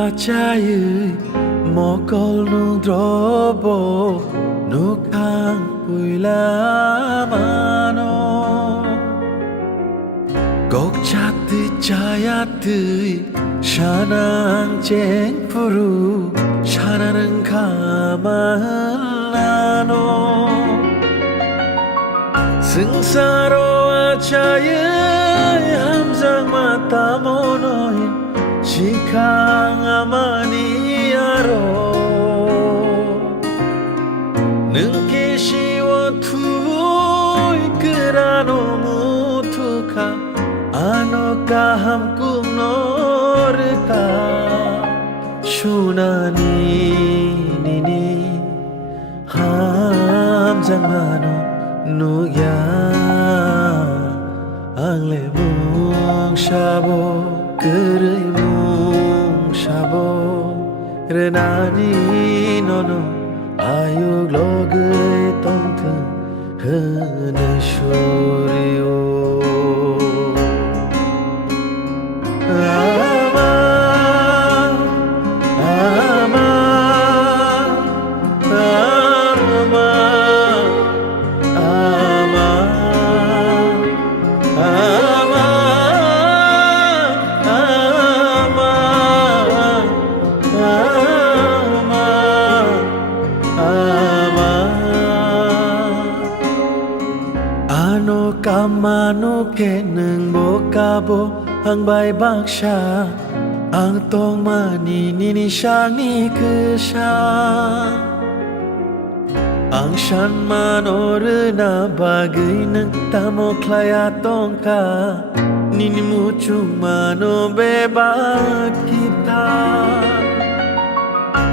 아차의 먹걸누 들어보 누칸 부일라마노 곡차뜨 짜야뜨 샤낭 쟁푸루 샤나는 가말라노 승사로 아차의 함장 마타모노인 시캉아마니아로 능계시워 투이끄라노 무투카 아노까 함꿈 노르까 슈나니 니니 함장마노 누야 앙레 뭉샤보 그르이 뭉샤보 르나니 노노 아육 로그의 똥튼 흐느쇼리오 Kamano ke nang bokabo ang bay baksha ang tong mani nini siyang ni kesha ang syan manore na bagay ng tamo klaya tongka nini muchung mano bebak kita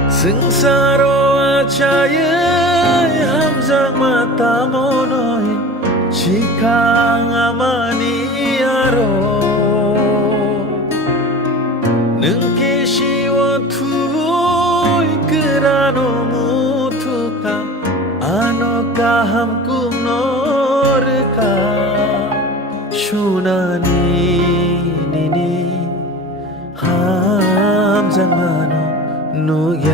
sengsaro acaya hamzang mata monoin 시캉아마니아로 능계시워 투이끄라노 무투카 아노까 함꿈 노르까 슈나니 니니 함장마노 누야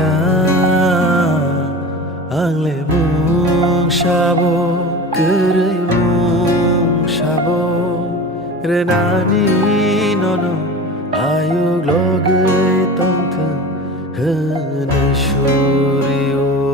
앙레 뭉샤보 그르이 뭉샤보 르나니 노노 아육 로그의 똥튼 흐느쇼리오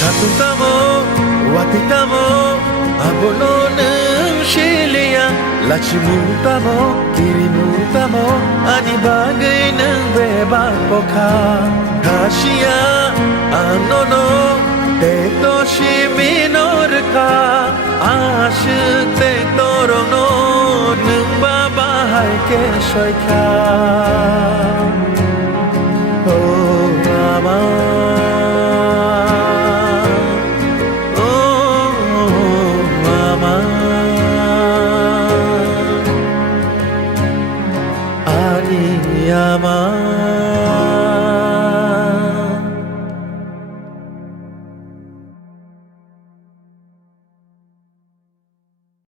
Shatutamo, watitamo, abonong Shelia Lachimutamo, tirimutamo, ani bagay ng bebakpoka Kashiya, anono, tekto shiminor ka Asyik tektorong no, nang babahay kesoy ka Oh, mama Yaman